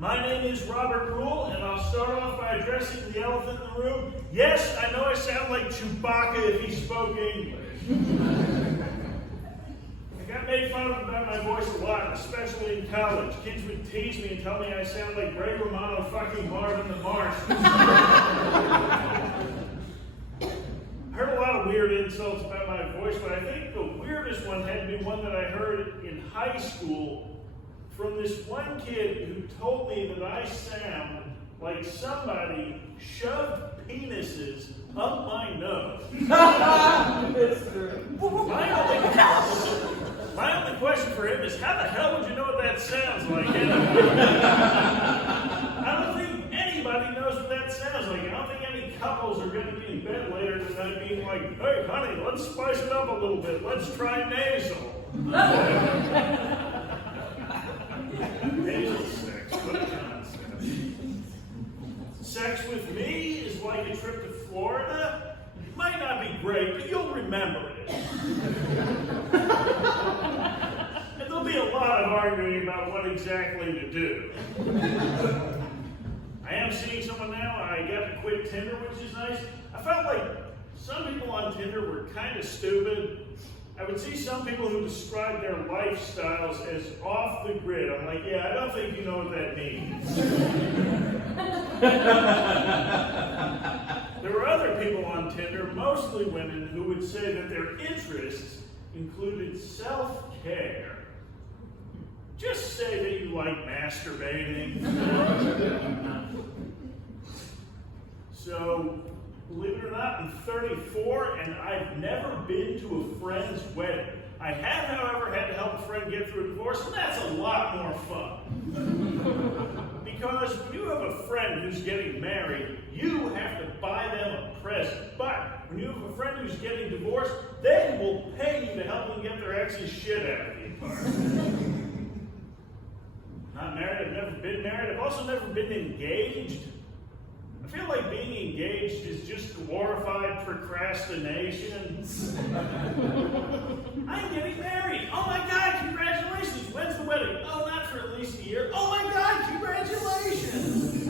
My name is Robert Rule, and I'll start off by addressing the elephant in the room. Yes, I know I sound like Chewbacca if he spoke English. I got made fun of about my voice a lot, especially in college. Kids would tease me and tell me I sound like Ray Romano fucking Marvin the Martian. I heard a lot of weird insults about my voice, but I think the weirdest one had to be one that I heard in high school from this one kid who told me that I sound like somebody shoved penises up my nose. My only question for him is, how the hell would you know what that sounds like? I don't think anybody knows what that sounds like. I don't think any couples are going to be in bed later tonight being like, hey, honey, let's spice it up a little bit. Let's try nasal. Nasal sex, what a concept. Sex with me is like a trip to Florida. It might not be great, but you'll remember it. And there'll be a lot of arguing about what exactly to do. I am seeing someone now. I got to quit Tinder, which is nice. I felt like some people on Tinder were kind of stupid. I would see some people who describe their lifestyles as off the grid. I'm like, yeah, I don't think you know what that means. There were other people on Tinder, mostly women, who would say that their interests included self-care. Just say that you like masturbating. So, believe it or not, I'm 34 and I've never been to a friend's wedding. I have, however, had to help a friend get through a divorce, and that's a lot more fun. Because when you have a friend who's getting married, you have to buy them a present. But when you have a friend who's getting divorced, they will pay you to help them get their ex's shit out of the apartment. Not married, I've never been married. I've also never been engaged. I feel like being engaged is just glorified procrastination. I'm getting married. Oh my God, congratulations. When's the wedding? Oh, not for at least a year. Oh my God, congratulations.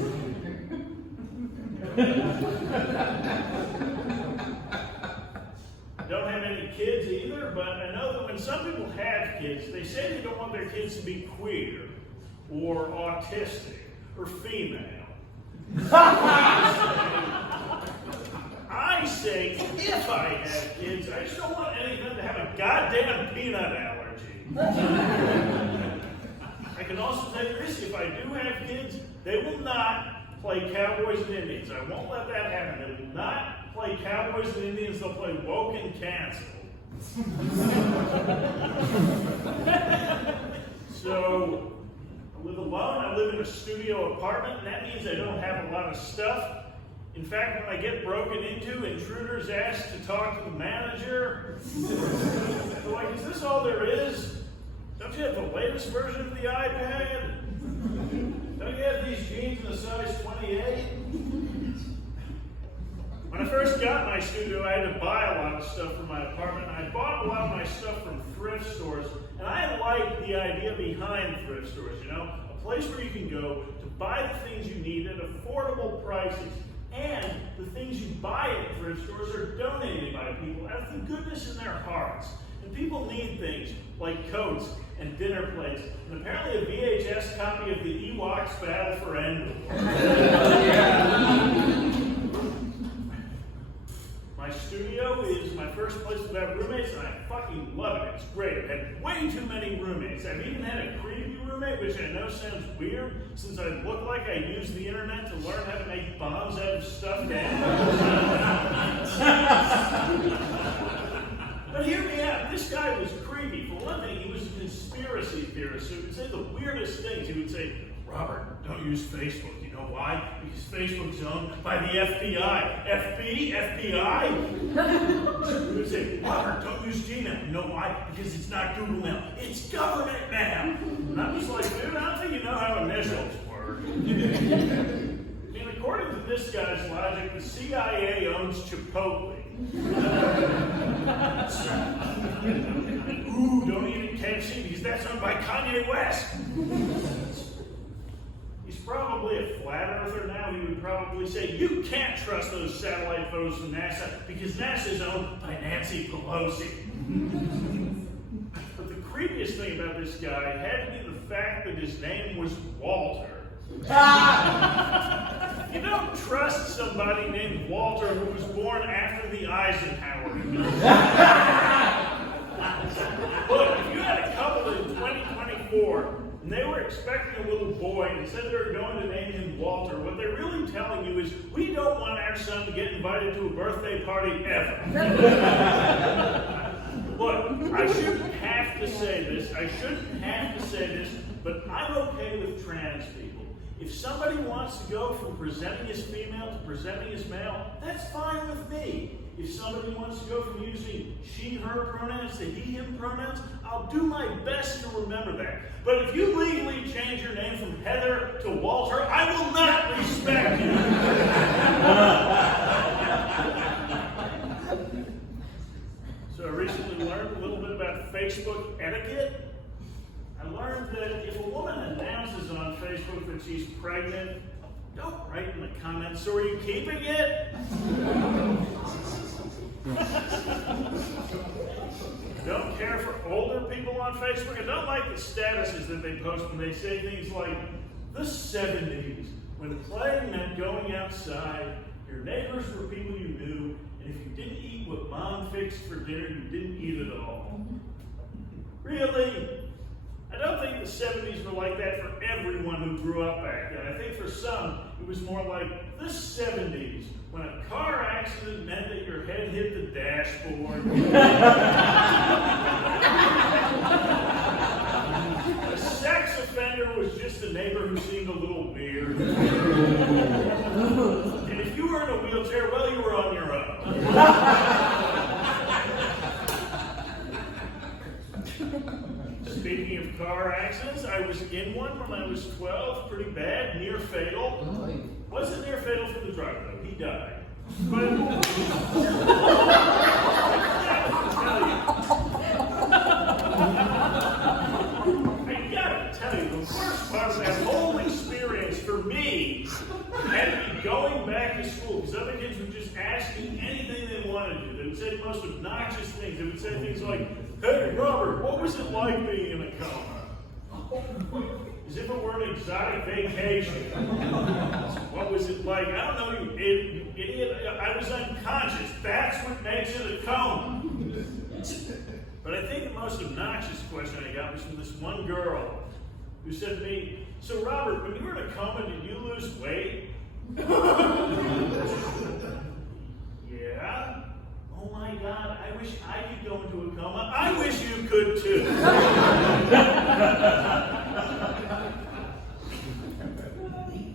I don't have any kids either, but I know that when some people have kids, they say they don't want their kids to be queer or autistic or female. I say, if I have kids, I just don't want any of them to have a goddamn peanut allergy. I can also tell you this, if I do have kids, they will not play Cowboys and Indians. I won't let that happen. They will not play Cowboys and Indians, they'll play Woke and Cancel. So, I live alone, I live in a studio apartment, and that means I don't have a lot of stuff. In fact, when I get broken into, intruders ask to talk to the manager. They're like, is this all there is? Don't you have the latest version of the iPad? Don't you have these jeans in a size 28? When I first got my studio, I had to buy a lot of stuff for my apartment. I bought a lot of my stuff from thrift stores, and I like the idea behind thrift stores, you know? A place where you can go to buy the things you need at affordable prices, and the things you buy at thrift stores are donated by people out of the goodness in their hearts. And people need things like coats and dinner plates, and apparently a VHS copy of the Ewoks Battle for Endor. My studio is my first place without roommates, and I fucking love it. It's great. I've had way too many roommates. I've even had a creepy roommate, which I know sounds weird, since I look like I use the internet to learn how to make bombs out of stuffed animals. But hear me out. This guy was creepy. For one thing, he was a conspiracy theorist, so he would say the weirdest things. He would say, Robert, don't use Facebook. You know why? Because Facebook's owned by the FBI. FBI? He would say, Robert, don't use Gmail. You know why? Because it's not Google Mail. It's government mail. And I'm just like, dude, I don't think you know how initials work. I mean, according to this guy's logic, the CIA owns Chipotle. Ooh, don't eat at KFC because that's owned by Kanye West. He's now, he would probably say, you can't trust those satellite photos from NASA because NASA is owned by Nancy Pelosi. But the creepiest thing about this guy had to be the fact that his name was Walter. You don't trust somebody named Walter who was born after the Eisenhower administration. Look, if you had a couple in 2024 and they were expecting a little boy and said they were going to name him Walter, what they're really telling you is, we don't want our son to get invited to a birthday party ever. Look, I shouldn't have to say this, but I'm okay with trans people. If somebody wants to go from presenting as female to presenting as male, that's fine with me. If somebody wants to go from using she, her pronouns to he, him pronouns, I'll do my best to remember that. But if you legally change your name from Heather to Walter, I will not respect you. So I recently learned a little bit about Facebook etiquette. I learned that if a woman announces on Facebook that she's pregnant, don't write in the comments, so are you keeping it? Don't care for older people on Facebook. I don't like the statuses that they post when they say things like, the 70s, when playing meant going outside, your neighbors were people you knew, and if you didn't eat what mom fixed for dinner, you didn't eat it all. Really? I don't think the 70s were like that for everyone who grew up back then. I think for some, it was more like the 70s, when a car accident meant that your head hit the dashboard. A sex offender was just a neighbor who seemed a little weird. And if you were in a wheelchair, well, you were on your own. Speaking of car accidents, I was in one when I was 12, pretty bad, near fatal. Wasn't near fatal for the driver, though. He died. But I gotta tell you, the worst part of that whole experience for me had to be going back to school, because other kids would just ask me anything they wanted to. They would say the most obnoxious things. They would say things like, hey, Robert, what was it like being in a coma? As if it were an exotic vacation. What was it like? I don't know, you idiot. I was unconscious. That's what makes it a coma. But I think the most obnoxious question I got was from this one girl who said to me, so Robert, when you were in a coma, did you lose weight? Yeah. Oh my God, I wish I could go into a coma. I wish you could too.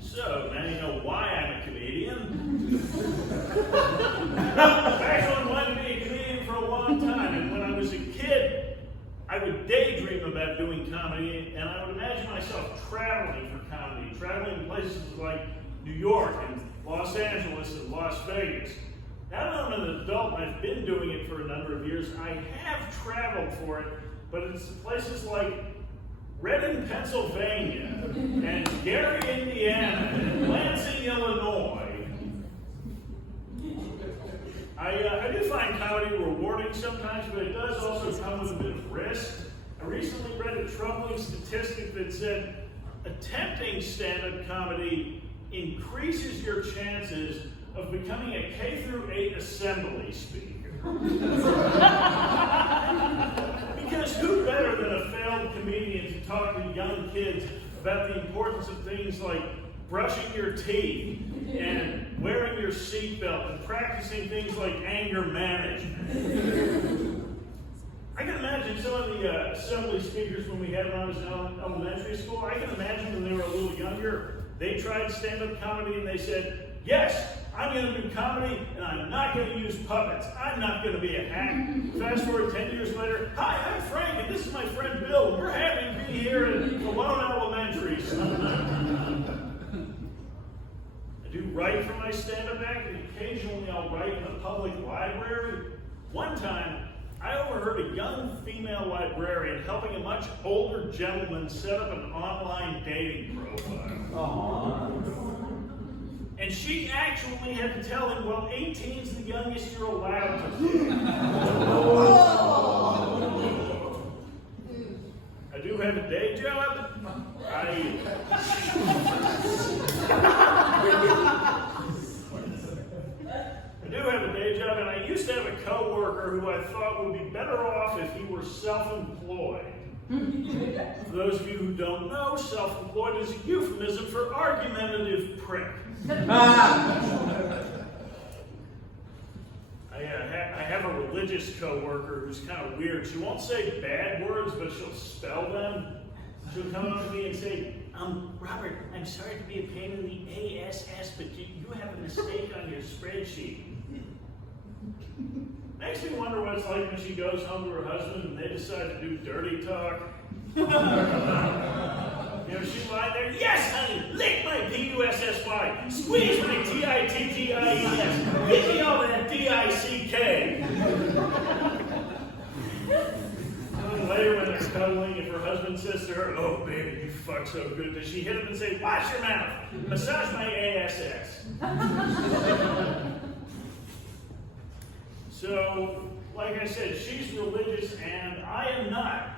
So, now you know why I'm a comedian. Back when I wanted to be a comedian for a long time, and when I was a kid, I would daydream about doing comedy, and I would imagine myself traveling for comedy, traveling to places like New York and Los Angeles and Las Vegas. Now that I'm an adult and I've been doing it for a number of years, I have traveled for it, but it's places like Reading, Pennsylvania, and Gary, Indiana, and Lansing, Illinois. I do find comedy rewarding sometimes, but it does also come with a bit of risk. I recently read a troubling statistic that said attempting stand-up comedy increases your chances of becoming a K-8 assembly speaker. Because who better than a failed comedian to talk to young kids about the importance of things like brushing your teeth and wearing your seatbelt and practicing things like anger management. I can imagine some of the assembly speakers when we had them when I was in elementary school, I can imagine when they were a little younger, they tried stand-up comedy and they said, yes, I'm going to do comedy and I'm not going to use puppets. I'm not going to be a hack. Fast forward 10 years later, hi, I'm Frank and this is my friend Bill. We're happy to be here at Malone Elementary. I do write for my stand-up act and occasionally I'll write in a public library. One time, I overheard a young female librarian helping a much older gentleman set up an online dating profile. And she actually had to tell him, well, 18's the youngest you're allowed to be. I do have a day job. I do have a day job, and I used to have a coworker who I thought would be better off if he were self-employed. For those of you who don't know, self-employed is a euphemism for argumentative prick. I have a religious coworker who's kind of weird. She won't say bad words, but she'll spell them. She'll come up to me and say, Robert, I'm sorry to be a pain in the ASS, but you have a mistake on your spreadsheet. Makes me wonder what it's like when she goes home to her husband and they decide to do dirty talk. You know, she's lying there, yes, honey, lick my P-U-S-S-Y, squeeze my T-I-T-T-I-E-S, give me all that D-I-C-K. And later when they're cuddling, if her husband says to her, oh, baby, you fuck so good, does she hit him and say, wash your mouth, massage my ASS? So, like I said, she's religious and I am not.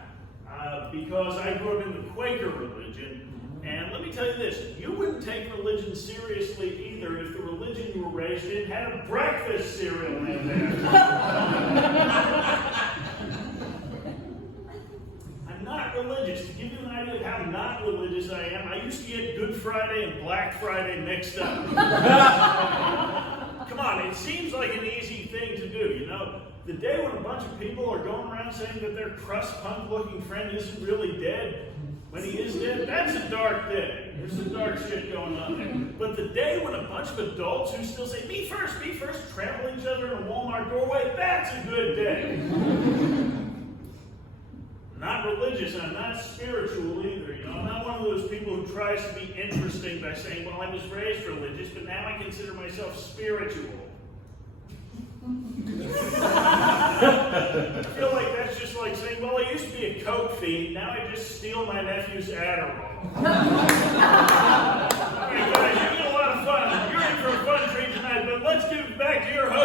Because I grew up in the Quaker religion, and let me tell you this, you wouldn't take religion seriously either if the religion you were raised in had a breakfast cereal in there. I'm not religious. To give you an idea of how not religious I am, I used to get Good Friday and Black Friday mixed up. Come on, it seems like an easy thing to do, you know? The day when a bunch of people are going around saying that their crust punk-looking friend isn't really dead, when he is dead, that's a dark day. There's some dark shit going on there. But the day when a bunch of adults who still say, me first, trample each other in a Walmart doorway, that's a good day. Not religious, and I'm not spiritual either. You know, I'm not one of those people who tries to be interesting by saying, well, I was raised religious, but now I consider myself spiritual. I feel like that's just like saying, well, I used to be a coke fiend, now I just steal my nephew's Adderall. Alright guys, you get a lot of fun. You're in for a fun treat tonight, but let's get back to your host.